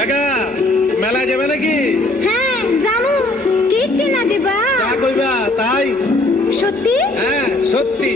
ঢাকা মেলা যাবে নাকি? হ্যাঁ জানো, কি কিনা দিবা? তা কইবা তাই? সত্যি? হ্যাঁ সত্যি।